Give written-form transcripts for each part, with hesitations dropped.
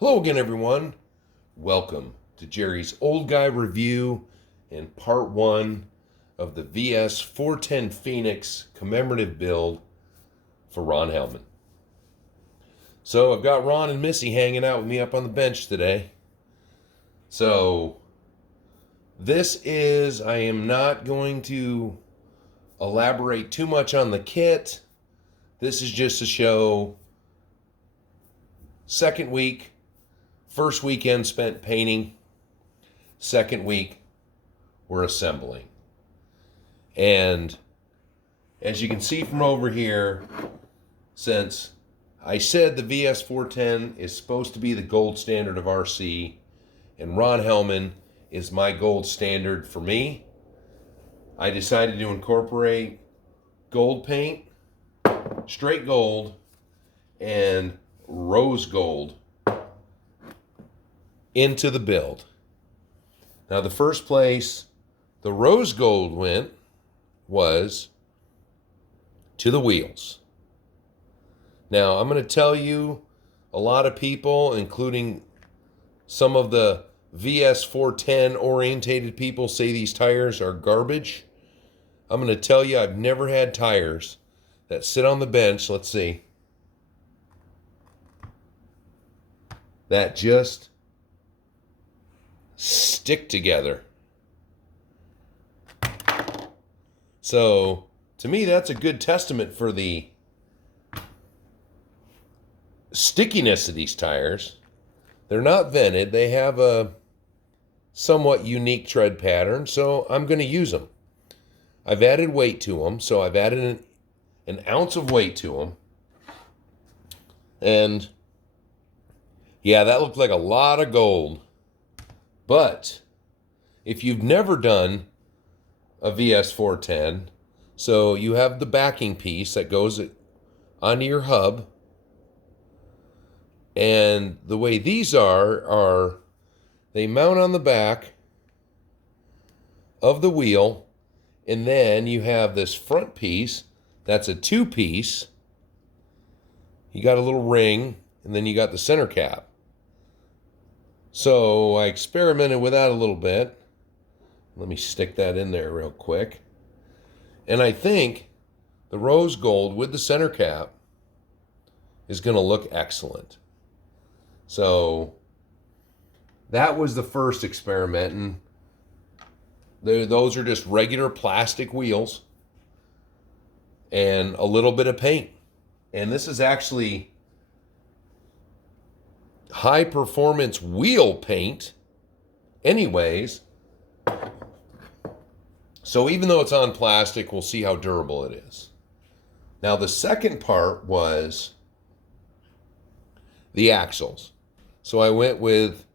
Hello again, everyone. Welcome to Jerry's Old Guy Review and part one of the vs4-10 Phoenix commemorative build for Ron Helman. So I've got Ron and Missy hanging out with me up on the bench today. So I am not going to elaborate too much on the kit. This is just to show second week. First weekend spent painting. Second week, we're assembling. And as you can see from over here, since I said the vs4-10 is supposed to be the gold standard of RC, and Ron Helman is my gold standard for me, I decided to incorporate gold paint, straight gold, and rose gold into the build. Now, the first place the rose gold went was to the wheels. Now, I'm going to tell you, a lot of people, including some of the vs4-10 orientated people, say these tires are garbage. I'm going to tell you, I've never had tires that sit on the bench, let's see, that just stick together. So, to me, that's a good testament for the stickiness of these tires. They're not vented. They have a somewhat unique tread pattern, so I'm going to use them. I've added weight to them, so I've added an ounce of weight to them. And yeah, that looked like a lot of gold. But if you've never done a vs4-10, so you have the backing piece that goes onto your hub, and the way these are they mount on the back of the wheel, and then you have this front piece that's a two-piece. You got a little ring, and then you got the center cap. So I experimented with that a little bit. Let me stick that in there real quick. And I think the rose gold with the center cap is going to look excellent. So that was the first experiment. And those are just regular plastic wheels and a little bit of paint. And this is actually high performance wheel paint anyways. So even though it's on plastic, we'll see how durable it is. Now, the second part was the axles. So I went with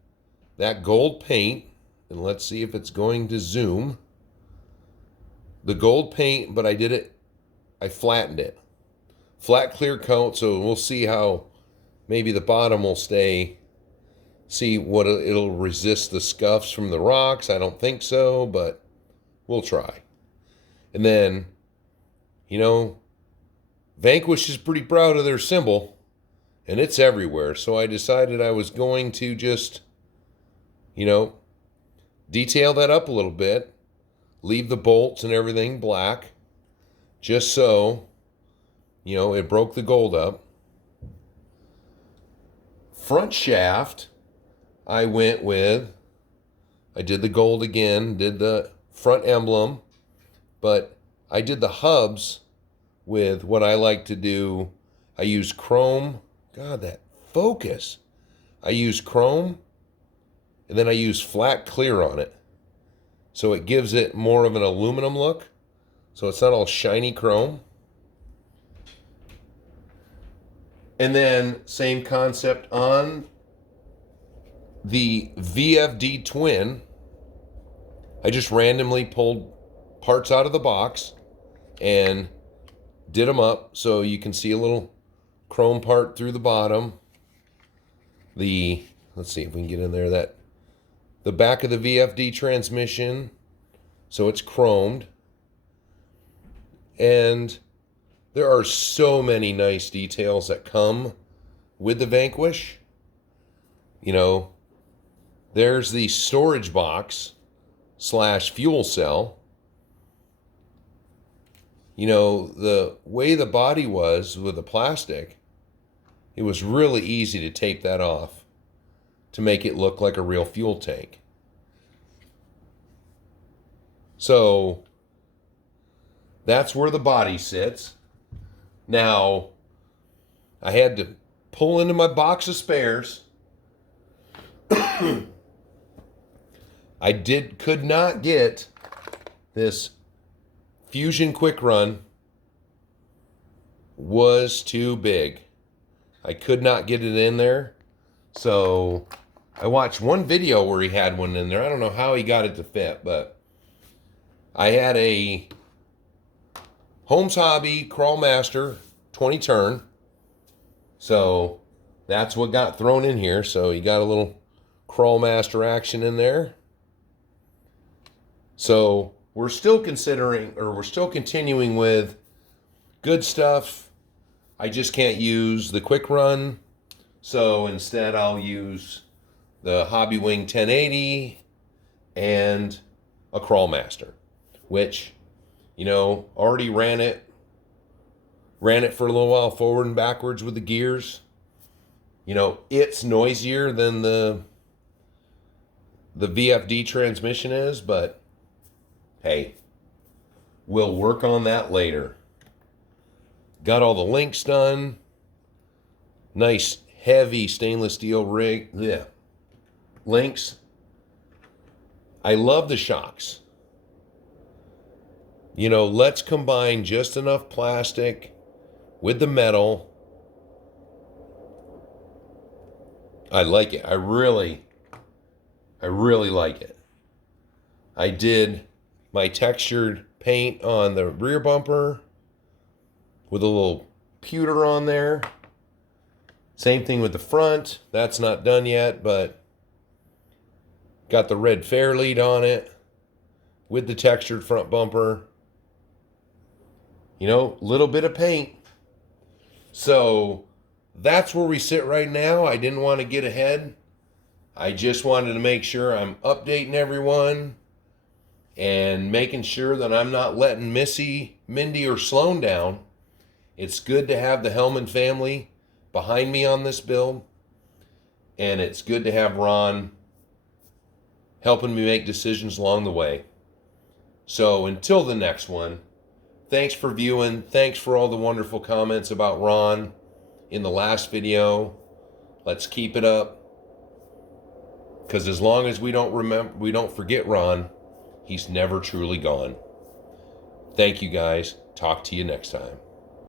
that gold paint, and let's see if it's going to zoom. The gold paint, but I flattened it. Flat clear coat, so we'll see how maybe the bottom will see what it'll resist the scuffs from the rocks. I don't think so, but we'll try. And then, Vanquish is pretty proud of their symbol, and it's everywhere. So I decided I was going to just, detail that up a little bit, leave the bolts and everything black, just so, it broke the gold up. Front shaft, I did the gold again, did the front emblem, but I did the hubs with what I like to do. I use chrome. God, that focus. I use chrome, and then I use flat clear on it. So it gives it more of an aluminum look. So it's not all shiny chrome. And then same concept on the VFD twin. I just randomly pulled parts out of the box and did them up so you can see a little chrome part through the bottom. Let's see if we can get in there, the back of the VFD transmission, so it's chromed. And there are so many nice details that come with the Vanquish. you know, there's the storage box / fuel cell. You know, the way the body was with the plastic, it was really easy to tape that off to make it look like a real fuel tank. So that's where the body sits. Now, I had to pull into my box of spares. I could not get this Fusion Quick Run, was too big. I could not get it in there. So I watched one video where he had one in there. I don't know how he got it to fit, but I had a Holmes Hobby Crawlmaster 20 turn. So that's what got thrown in here. So you got a little Crawlmaster action in there. So we're still continuing with good stuff. I just can't use the Quick Run. So instead I'll use the Hobby Wing 1080 and a Crawlmaster, which, you know, already ran it for a little while forward and backwards with the gears. You know, it's noisier than the VFD transmission is, but hey, we'll work on that later. Got all the links done. Nice heavy stainless steel rig. Yeah. Links. I love the shocks. You know, let's combine just enough plastic with the metal. I like it. I really like it. I did my textured paint on the rear bumper with a little pewter on there. Same thing with the front. That's not done yet, but got the red Fairlead on it with the textured front bumper. You know, a little bit of paint. So that's where we sit right now. I didn't want to get ahead. I just wanted to make sure I'm updating everyone and making sure that I'm not letting Missy, Mindy, or Sloan down. It's good to have the Helman family behind me on this build. And it's good to have Ron helping me make decisions along the way. So until the next one, thanks for viewing. Thanks for all the wonderful comments about Ron in the last video. Let's keep it up. Because as long as we don't forget Ron, he's never truly gone. Thank you guys. Talk to you next time.